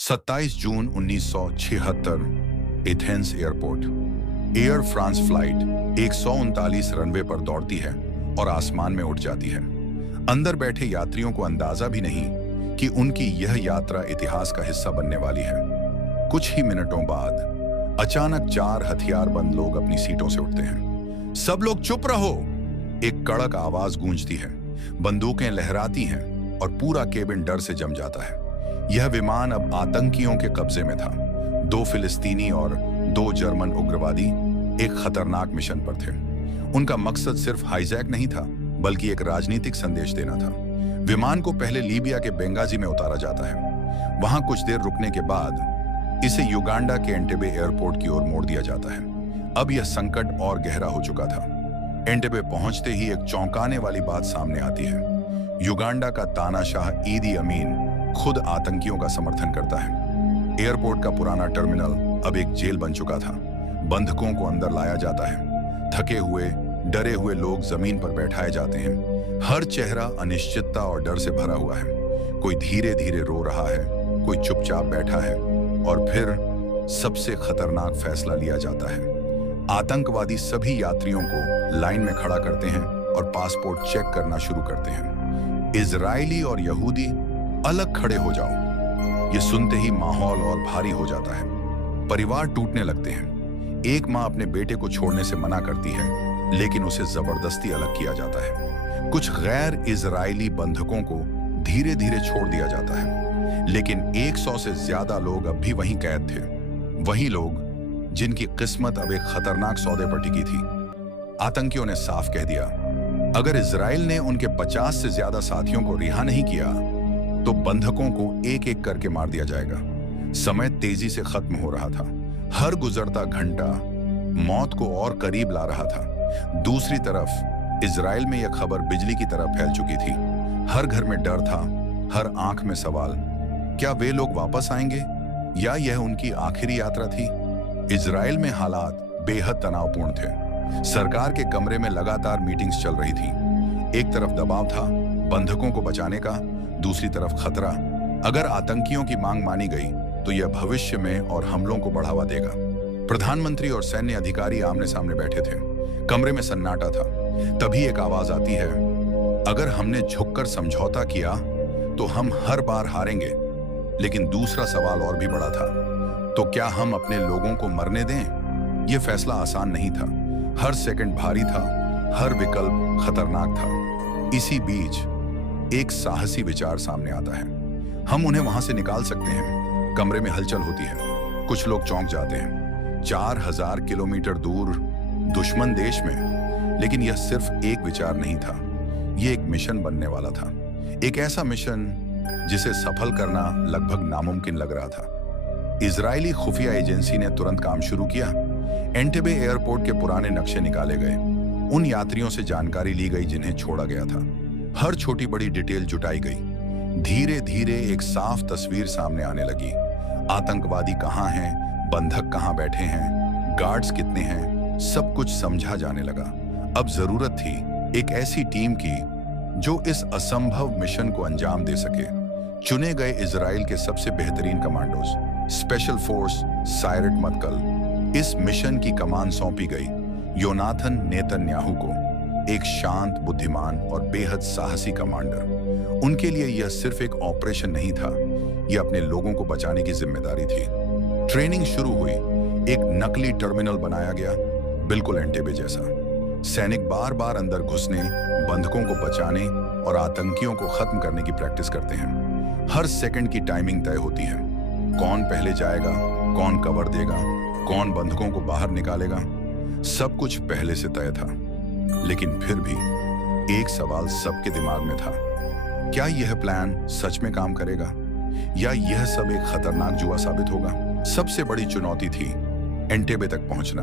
27 जून 1976 Athens airport. Air France flight 139 runway पर दौड़ती है और आसमान में उठ जाती है। अंदर बैठे यात्रियों को अंदाजा भी नहीं कि उनकी यह यात्रा इतिहास का हिस्सा बनने वाली है। कुछ ही मिनटों बाद अचानक 4 हथियारबंद लोग अपनी सीटों से उठते हैं। सब लोग चुप रहो, एक कड़क आवाज गूंजती है। बंदूकें लहराती हैं और पूरा केबिन डर से जम जाता है। यह विमान अब आतंकियों के कब्जे में था। 2 फिलिस्तीनी और 2 जर्मन उग्रवादी एक खतरनाक मिशन पर थे। उनका मकसद सिर्फ हाईजैक नहीं था, बल्कि एक राजनीतिक संदेश देना था। विमान को पहले लीबिया के बेंगाजी में उतारा जाता है। वहां कुछ देर रुकने के बाद इसे युगांडा के एंटेबे एयरपोर्ट की ओर मोड़ दिया जाता है। अब यह संकट और गहरा हो चुका था। एंटेबे पहुंचते ही एक चौंकाने वाली बात सामने आती है। युगांडा का तानाशाह ईदी अमीन खुद आतंकियों का समर्थन करता है। एयरपोर्ट का पुराना टर्मिनल अब एक जेल बन चुका था। बंधकों को अंदर लाया जाता है। थके हुए, डरे हुए लोग जमीन पर बैठाए जाते हैं। हर चेहरा अनिश्चितता और डर से भरा हुआ है। कोई धीरे धीरे रो रहा है, कोई चुपचाप बैठा है, और फिर सबसे खतरनाक फैसला लिया जाता है। आतंकवादी सभी यात्रियों को लाइन में खड़ा करते हैं और पासपोर्ट चेक करना शुरू करते हैं। इजरायली और यहूदी अलग खड़े हो जाओ। ये सुनते ही माहौल और भारी हो जाता है। परिवार टूटने लगते हैं। एक माँ अपने बेटे को छोड़ने से मना करती है, लेकिन उसे जबरदस्ती अलग किया जाता है। कुछ गैर इजरायली बंधकों को धीरे धीरे छोड़ दिया जाता है, लेकिन 100 से ज्यादा लोग अब भी वहीं कैद थे। वही लोग जिनकी किस्मत अब एक खतरनाक सौदे पर टिकी थी। आतंकियों ने साफ कह दिया, अगर इजराइल ने उनके 50 से ज्यादा साथियों को रिहा नहीं किया तो बंधकों को एक एक करके मार दिया जाएगा। समय तेजी से खत्म हो रहा था। हर गुजरता घंटा मौत को और करीब ला रहा था। दूसरी तरफ इजराइल में यह खबर बिजली की तरह फैल चुकी थी। हर घर में डर था, हर आंख में सवाल, क्या वे लोग वापस आएंगे या यह उनकी आखिरी यात्रा थी? इजराइल में हालात बेहद तनावपूर्ण थे। सरकार के कमरे में लगातार मीटिंग्स चल रही थी। एक तरफ दबाव था बंधकों को बचाने का, दूसरी तरफ खतरा। अगर आतंकियों की मांग मानी गई तो यह भविष्य में और हमलों को बढ़ावा देगा। प्रधानमंत्री और सैन्य अधिकारी आमने सामने बैठे थे। कमरे में सन्नाटा था। तभी एक आवाज आती है, अगर हमने झुककर समझौता किया तो हम हर बार हारेंगे। लेकिन दूसरा सवाल और भी बड़ा था, तो क्या हम अपने लोगों को मरने दें? यह फैसला आसान नहीं था। हर सेकंड भारी था, हर विकल्प खतरनाक था। इसी बीच एक साहसी विचार सामने आता है, हम उन्हें वहां से निकाल सकते हैं। कमरे में हलचल होती है। कुछ लोग चौंक जाते हैं। 4000 किलोमीटर दूर दुश्मन देश में। लेकिन यह सिर्फ एक विचार नहीं था, यह एक मिशन बनने वाला था। एक ऐसा मिशन जिसे सफल करना लगभग नामुमकिन लग रहा था। इजरायली खुफिया एजेंसी ने तुरंत काम शुरू किया। एंटेबे एयरपोर्ट के पुराने नक्शे निकाले गए। उन यात्रियों से जानकारी ली गई जिन्हें छोड़ा गया था। हर छोटी बड़ी डिटेल जुटाई गई। धीरे धीरे एक साफ तस्वीर सामने आने लगी। आतंकवादी कहाँ हैं, बंधक कहाँ बैठे हैं, गार्ड्स कितने हैं, सब कुछ समझा जाने लगा। अब जरूरत थी एक ऐसी टीम की जो इस असंभव मिशन को अंजाम दे सके। चुने गए इजराइल के सबसे बेहतरीन कमांडोज, स्पेशल फोर्स सायरट मत्कल। इस मिशन की कमान सौंपी गई योनाथन नेतन्याहू को, एक शांत, बुद्धिमान और बेहद साहसी कमांडर। उनके लिए यह सिर्फ एक ऑपरेशन नहीं था, यह अपने लोगों को बचाने की जिम्मेदारी थी। ट्रेनिंग शुरू हुई। एक नकली टर्मिनल बनाया गया, बिल्कुल एंटेबे जैसा। सैनिक बार बार अंदर घुसने, बंधकों को बचाने और आतंकियों को खत्म करने की प्रैक्टिस करते हैं। हर सेकंड की टाइमिंग तय होती है। कौन पहले जाएगा, कौन कवर देगा, कौन बंधकों को बाहर निकालेगा, सब कुछ पहले से तय था। लेकिन फिर भी एक सवाल सबके दिमाग में था, क्या यह प्लान सच में काम करेगा या यह सब एक खतरनाक जुआ साबित होगा? सबसे बड़ी चुनौती थी एंटेबे तक पहुंचना।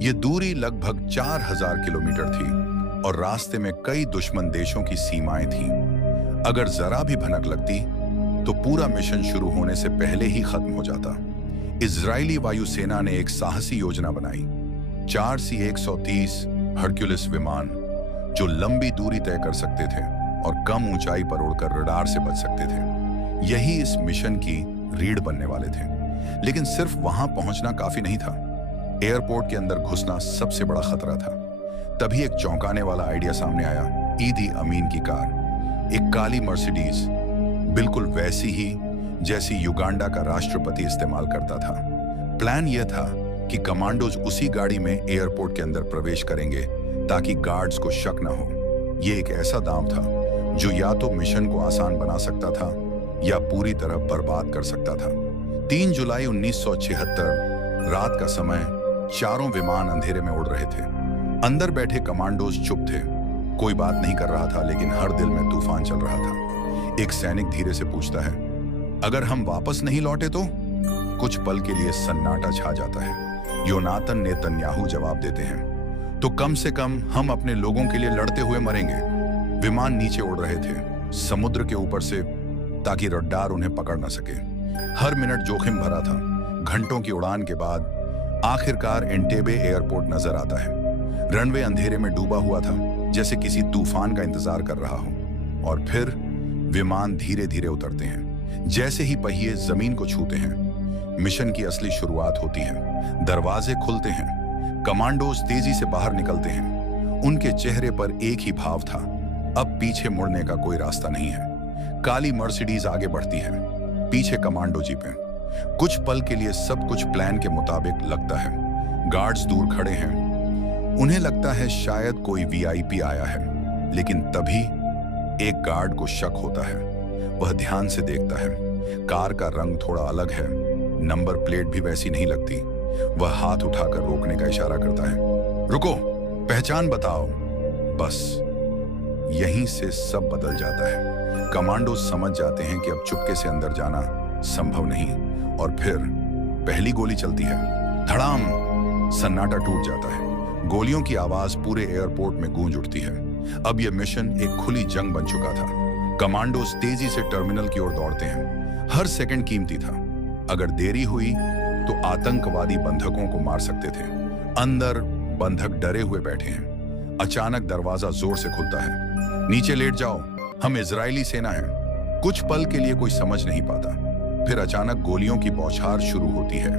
यह दूरी लगभग 4000 किलोमीटर थी और रास्ते में कई दुश्मन देशों की सीमाएं थीं। अगर जरा भी भनक लगती तो पूरा मिशन शुरू होने से पहले ही खत्म हो जाता। इजरायली वायुसेना ने एक साहसी योजना बनाई। 4 C-130 हरक्यूलिस विमान जो लंबी दूरी तय कर सकते थे और कम ऊंचाई पर उड़कर रडार से बच सकते थे। यही इस मिशन की रीढ़ बनने वाले थे। लेकिन सिर्फ वहां पहुंचना काफी नहीं था, एयरपोर्ट के अंदर घुसना सबसे बड़ा खतरा था। तभी एक चौंकाने वाला आइडिया सामने आया। ईदी अमीन की कार, एक काली मर्सिडीज, बिल्कुल वैसी ही जैसी युगांडा का राष्ट्रपति इस्तेमाल करता था। प्लान यह था कि कमांडोज उसी गाड़ी में एयरपोर्ट के अंदर प्रवेश करेंगे ताकि गार्ड्स को शक न हो। यह एक ऐसा दांव था जो या तो मिशन को आसान बना सकता था या पूरी तरह बर्बाद कर सकता था। 3 जुलाई 1976 रात का समय, चारों विमान अंधेरे में उड़ रहे थे। अंदर बैठे कमांडोज चुप थे, कोई बात नहीं कर रहा था, लेकिन हर दिल में तूफान चल रहा था। एक सैनिक धीरे से पूछता है, अगर हम वापस नहीं लौटे तो? कुछ पल के लिए सन्नाटा छा जाता है। योनातन नेतन्याहू जवाब देते हैं, तो कम से कम हम अपने लोगों के लिए लड़ते हुए मरेंगे। विमान नीचे उड़ रहे थे, समुद्र के ऊपर से, ताकि रडार उन्हें पकड़ न सके। हर मिनट जोखिम भरा था। घंटों की उड़ान के बाद आखिरकार एंटेबे एयरपोर्ट नजर आता है। रनवे अंधेरे में डूबा हुआ था, जैसे किसी तूफान का इंतजार कर रहा हो। और फिर विमान धीरे धीरे उतरते हैं। जैसे ही पहिए जमीन को छूते हैं, मिशन की असली शुरुआत होती है। दरवाजे खुलते हैं, कमांडोज तेजी से बाहर निकलते हैं। उनके चेहरे पर एक ही भाव था, अब पीछे मुड़ने का कोई रास्ता नहीं है। काली मर्सिडीज आगे बढ़ती है, पीछे कमांडो जीपें। कुछ पल के लिए सब कुछ प्लान के मुताबिक लगता है। गार्ड्स दूर खड़े हैं, उन्हें लगता है शायद कोई वीआईपी आया है। लेकिन तभी एक गार्ड को शक होता है। वह ध्यान से देखता है, कार का रंग थोड़ा अलग है, नंबर प्लेट भी वैसी नहीं लगती। वह हाथ उठाकर रोकने का इशारा करता है। रुको, पहचान बताओ। बस यहीं से सब बदल जाता है। कमांडो समझ जाते हैं कि अब चुपके से अंदर जाना संभव नहीं। और फिर पहली गोली चलती है। धड़ाम, सन्नाटा टूट जाता है। गोलियों की आवाज पूरे एयरपोर्ट में गूंज उठती है। अब यह मिशन एक खुली जंग बन चुका था। कमांडोज तेजी से टर्मिनल की ओर दौड़ते हैं। हर सेकंड कीमती था। अगर देरी हुई तो आतंकवादी बंधकों को मार सकते थे। अंदर बंधक डरे हुए बैठे हैं। अचानक दरवाजा जोर से खुलता है। नीचे लेट जाओ, हम इजरायली सेना हैं। कुछ पल के लिए कोई समझ नहीं पाता। फिर अचानक गोलियों की बौछार शुरू होती है।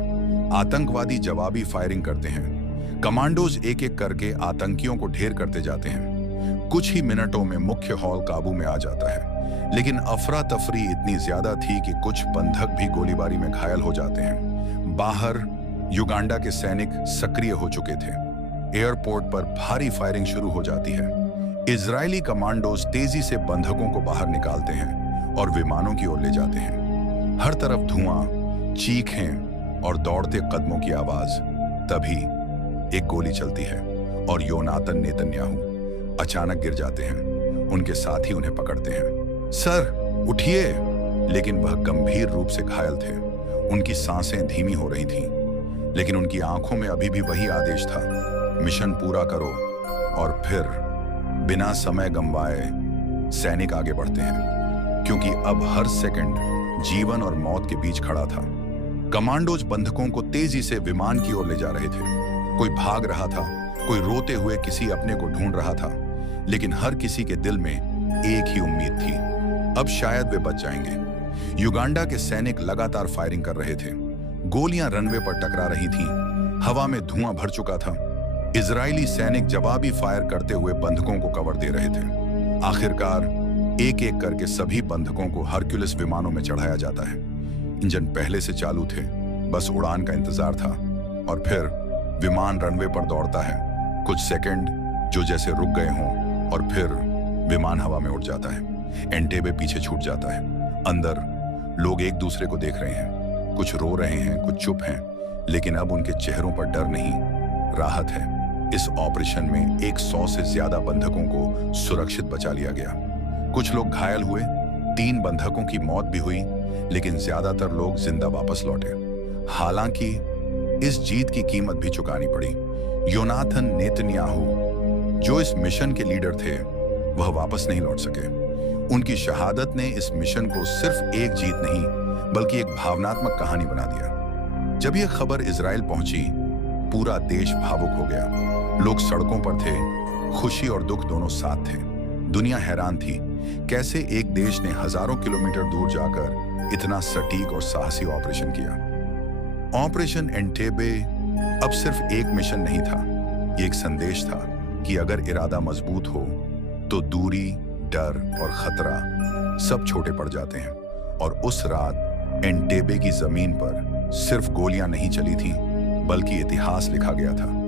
आतंकवादी जवाबी फायरिंग करते हैं। कमांडोज एक एक करके आतंकियों को ढेर करते जाते हैं। कुछ ही मिनटों में मुख्य हॉल काबू में आ जाता है। लेकिन अफरा तफरी इतनी ज्यादा थी कि कुछ बंधक भी गोलीबारी में घायल हो जाते हैं। बाहर युगांडा के सैनिक सक्रिय हो चुके थे। एयरपोर्ट पर भारी फायरिंग शुरू हो जाती है। इजरायली कमांडोज तेजी से बंधकों को बाहर निकालते हैं और विमानों की ओर ले जाते हैं। हर तरफ धुआं, चीखें और दौड़ते कदमों की आवाज। तभी एक गोली चलती है और योनातन नेतन्याहू अचानक गिर जाते हैं। उनके साथी उन्हें पकड़ते हैं। सर उठिए, लेकिन वह गंभीर रूप से घायल थे। उनकी सांसें धीमी हो रही थीं, लेकिन उनकी आंखों में अभी भी वही आदेश था, मिशन पूरा करो। और फिर बिना समय गंवाए सैनिक आगे बढ़ते हैं, क्योंकि अब हर सेकंड जीवन और मौत के बीच खड़ा था। कमांडोज बंधकों को तेजी से विमान की ओर ले जा रहे थे। कोई भाग रहा था, कोई रोते हुए किसी अपने को ढूंढ रहा था, लेकिन हर किसी के दिल में एक ही उम्मीद थी, अब शायद वे बच जाएंगे। युगांडा के सैनिक लगातार फायरिंग कर रहे थे। गोलियां रनवे पर टकरा रही थीं, हवा में धुआं भर चुका था। इजरायली सैनिक जवाबी फायर करते हुए बंधकों को कवर दे रहे थे। आखिरकार एक एक करके सभी बंधकों को हरक्यूलिस विमानों में चढ़ाया जाता है। इंजन पहले से चालू थे, बस उड़ान का इंतजार था। और फिर विमान रनवे पर दौड़ता है। कुछ सेकंड जो जैसे रुक गए हों, और फिर विमान हवा में उड़ जाता है। एंटेबे पीछे छूट जाता है। अंदर लोग एक दूसरे को देख रहे हैं, कुछ रो रहे हैं, कुछ चुप हैं, लेकिन अब उनके चेहरों पर डर नहीं, राहत है। इस ऑपरेशन में 100 से ज्यादा बंधकों को सुरक्षित बचा लिया गया। कुछ लोग घायल हुए, 3 बंधकों की मौत भी हुई, लेकिन ज्यादातर लोग जिंदा वापस लौटे। हालांकि इस जीत की कीमत भी चुकानी पड़ी। योनाथन नेतन्याहू, जो इस मिशन के लीडर थे, वह वापस नहीं लौट सके। उनकी शहादत ने इस मिशन को सिर्फ एक जीत नहीं, बल्कि एक भावनात्मक कहानी बना दिया। जब यह खबर इजराइल पहुंची, पूरा देश भावुक हो गया। लोग सड़कों पर थे, खुशी और दुख दोनों साथ थे। दुनिया हैरान थी, कैसे एक देश ने हजारों किलोमीटर दूर जाकर इतना सटीक और साहसी ऑपरेशन किया। ऑपरेशन एंटेबे अब सिर्फ एक मिशन नहीं था, ये एक संदेश था कि अगर इरादा मजबूत हो तो दूरी, डर और खतरा सब छोटे पड़ जाते हैं। और उस रात एंटेबे की जमीन पर सिर्फ गोलियां नहीं चली थीं, बल्कि इतिहास लिखा गया था।